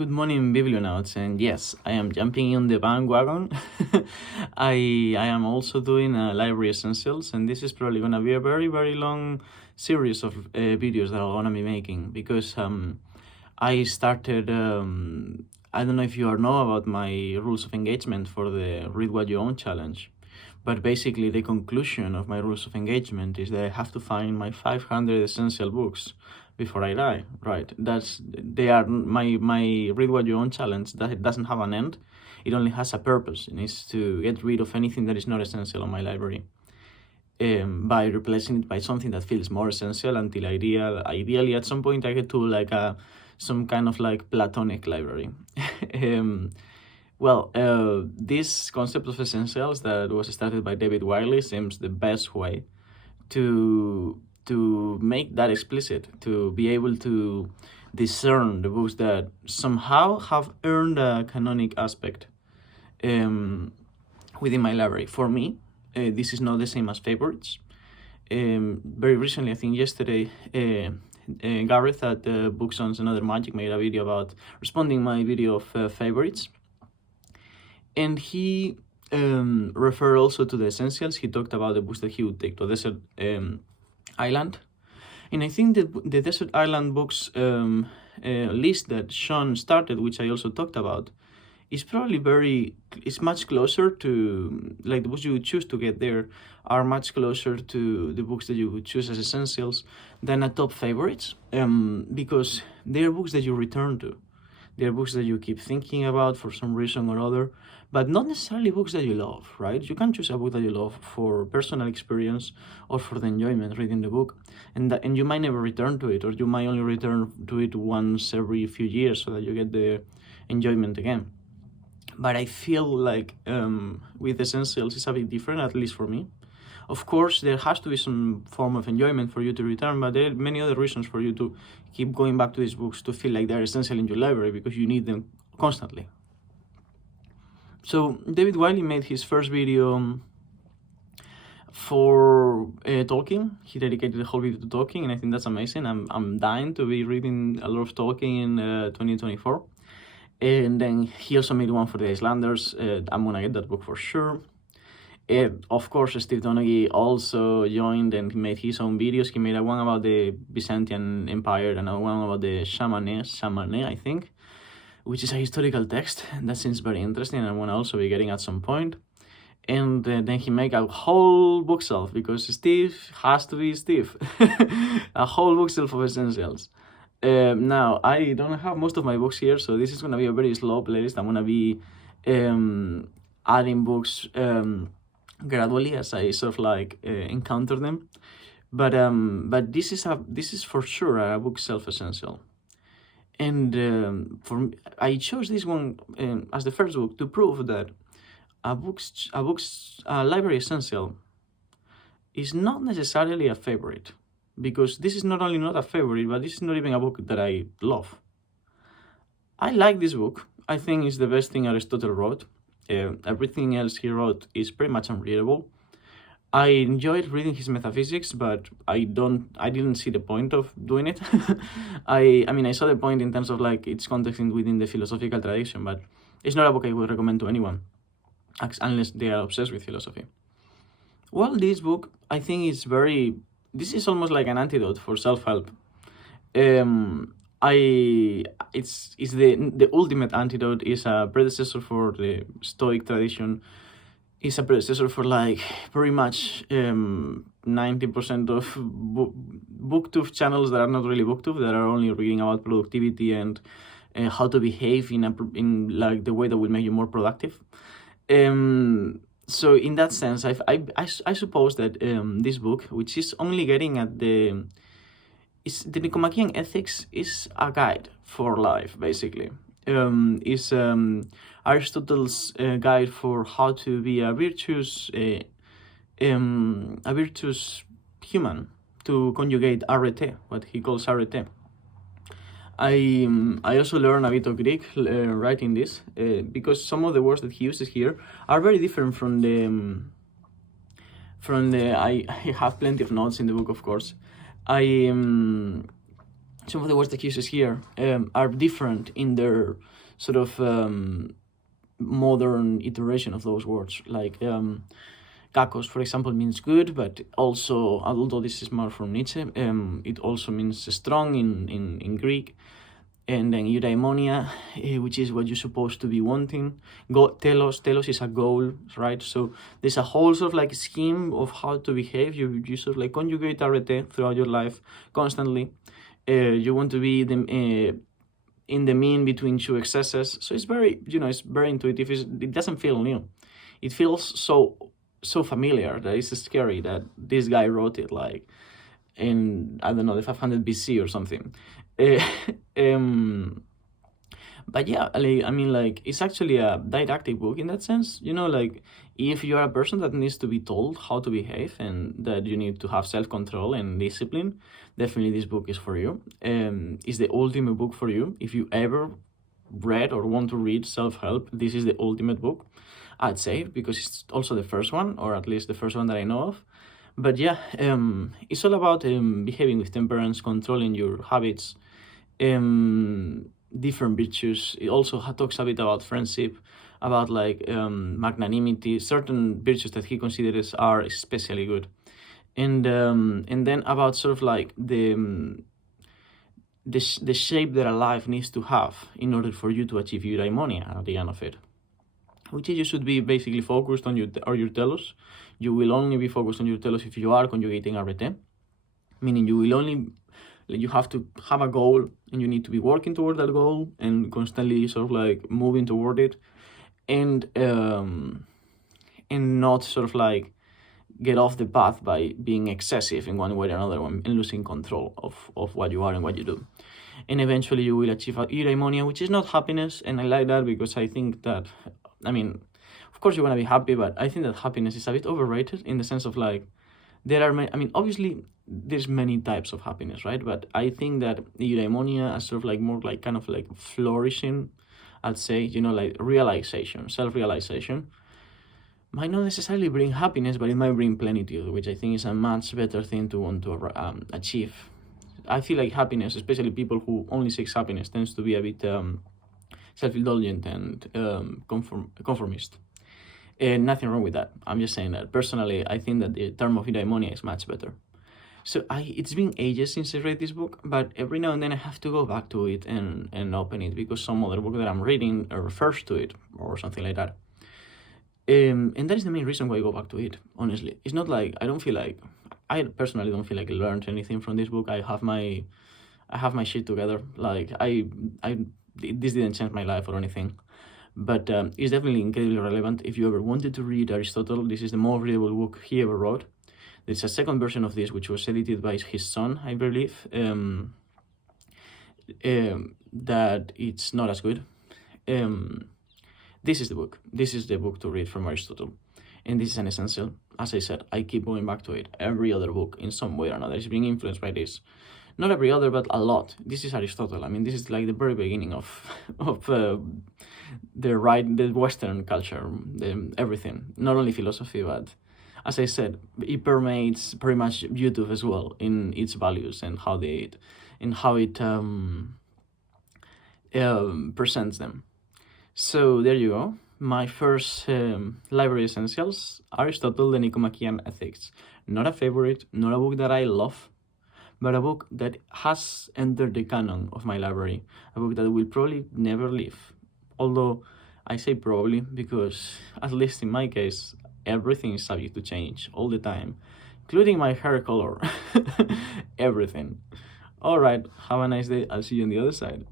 Good morning, Biblionauts, and yes, I am jumping on the bandwagon. I am also doing library essentials, and this is probably gonna be a very long series of videos that I'm gonna be making because I started. I don't know if you all know about my rules of engagement for the Read What You Own challenge, but basically the conclusion of my rules of engagement is that I have to find my 500 essential books before I die. Right? They are my Read What You Own challenge. That it doesn't have an end. It only has a purpose, and it's to get rid of anything that is not essential on my library. By replacing it by something that feels more essential until ideally at some point I get to like some kind of like platonic library. This concept of essentials that was started by David Wiley seems the best way to make that explicit, to be able to discern the books that somehow have earned a canonic aspect within my library. For me, this is not the same as favorites. Very recently, I think yesterday, Gareth at Books on Another Magic made a video about responding my video of favorites. And he referred also to the essentials. He talked about the books that he would take to Desert Island. And I think that the Desert Island books list that Sean started, which I also talked about, is probably it's much closer to, like the books you would choose to get there are much closer to the books that you would choose as essentials than a top favorites, because they are books that you return to. They are books that you keep thinking about for some reason or other, but not necessarily books that you love, right? You can choose a book that you love for personal experience or for the enjoyment reading the book, and you might never return to it, or you might only return to it once every few years so that you get the enjoyment again. But I feel like with essentials it's a bit different, at least for me. Of course, there has to be some form of enjoyment for you to return, but there are many other reasons for you to keep going back to these books, to feel like they're essential in your library because you need them constantly. So David Wiley made his first video for Tolkien. He dedicated the whole video to Tolkien, and I think that's amazing. I'm dying to be reading a lot of Tolkien in 2024. And then he also made one for the Icelanders. I'm gonna get that book for sure. Of course, Steve Donaghy also joined and he made his own videos. He made one about the Byzantine Empire and one about the Shamane, I think, which is a historical text. That seems very interesting and I want to also be getting at some point. And then he made a whole bookshelf, because Steve has to be Steve. A whole bookshelf of essentials. Now, I don't have most of my books here, so this is going to be a very slow playlist. I'm going to be adding books gradually as I sort of like encounter them. But this is for sure a bookshelf essential. And I chose this one as the first book to prove that a library essential is not necessarily a favorite, because this is not only not a favorite, but this is not even a book that I love. I like this book. I think it's the best thing Aristotle wrote. Everything else he wrote is pretty much unreadable. I enjoyed reading his metaphysics, but I didn't see the point of doing it. I mean, I saw the point in terms of like its context within the philosophical tradition, but it's not a book I would recommend to anyone, unless they are obsessed with philosophy. Well, this book, I think this is almost like an antidote for self-help. It's the ultimate antidote. Is a predecessor for the Stoic tradition. Is a predecessor for like pretty much 90% of booktube channels that are not really booktube, that are only reading about productivity and how to behave in like the way that will make you more productive. So in that sense, I suppose that this book, which is only getting at the Nicomachean ethics, is a guide for life, basically. Is Aristotle's guide for how to be a virtuous human, to conjugate arete, what he calls arete. I also learned a bit of Greek writing this, because some of the words that he uses here are very different from the I have plenty of notes in the book, of course. some of the words that he uses here are different in their sort of modern iteration of those words. Like kakos, for example, means good, but also, although this is more from Nietzsche, it also means strong in Greek. And then eudaimonia, which is what you're supposed to be wanting. Telos is a goal, right? So there's a whole sort of like scheme of how to behave. You sort of like conjugate arete throughout your life constantly. You want to be in the mean between two excesses. So it's very, it's very intuitive. It doesn't feel new. It feels so familiar that it's scary that this guy wrote it like in, I don't know, the 500 BC or something. But yeah, I mean, like, it's actually a didactic book in that sense. Like, if you are a person that needs to be told how to behave and that you need to have self-control and discipline, definitely this book is for you. It's the ultimate book for you. If you ever read or want to read self-help, this is the ultimate book, I'd say, because it's also the first one, or at least the first one that I know of. But yeah, it's all about behaving with temperance, controlling your habits, different virtues. It also talks a bit about friendship, about like magnanimity, certain virtues that he considers are especially good, and then about sort of like the shape that a life needs to have in order for you to achieve eudaimonia at the end of it, which is you should be basically focused on your telos. You will only be focused on your telos if you are conjugating arete, meaning you have to have a goal and you need to be working toward that goal and constantly sort of like moving toward it, and not sort of like get off the path by being excessive in one way or another and losing control of what you are and what you do. And eventually you will achieve eudaimonia, which is not happiness. And I like that because I think that, I mean, of course you want to be happy, but I think that happiness is a bit overrated in the sense of like, there are many, I mean, obviously there's many types of happiness, right? But I think that eudaimonia is sort of like more like kind of like flourishing, I'd say, like realization, self-realization, might not necessarily bring happiness, but it might bring plenitude, which I think is a much better thing to want to achieve. I feel like happiness, especially people who only seek happiness, tends to be a bit self-indulgent and conformist. Nothing wrong with that. I'm just saying that personally, I think that the term of eudaimonia is much better. So it's been ages since I read this book, but every now and then I have to go back to it and open it because some other book that I'm reading refers to it or something like that. And that is the main reason why I go back to it, honestly. It's not like I personally don't feel like I learned anything from this book. I have my shit together. Like this didn't change my life or anything. But it's definitely incredibly relevant. If you ever wanted to read Aristotle, this is the most readable book he ever wrote. There's a second version of this, which was edited by his son, I believe, that it's not as good. This is the book. This is the book to read from Aristotle. And this is an essential. As I said, I keep going back to it. Every other book, in some way or another, is being influenced by this. Not every other, but a lot. This is Aristotle. I mean, this is like the very beginning of the Western culture, everything. Not only philosophy, but as I said, it permeates pretty much YouTube as well in its values and how it presents them. So there you go. My first library essentials: Aristotle, the Nicomachean Ethics. Not a favorite, not a book that I love, but a book that has entered the canon of my library. A book that will probably never leave. Although I say probably because, at least in my case, everything is subject to change all the time, including my hair color. Everything. All right, have a nice day. I'll see you on the other side.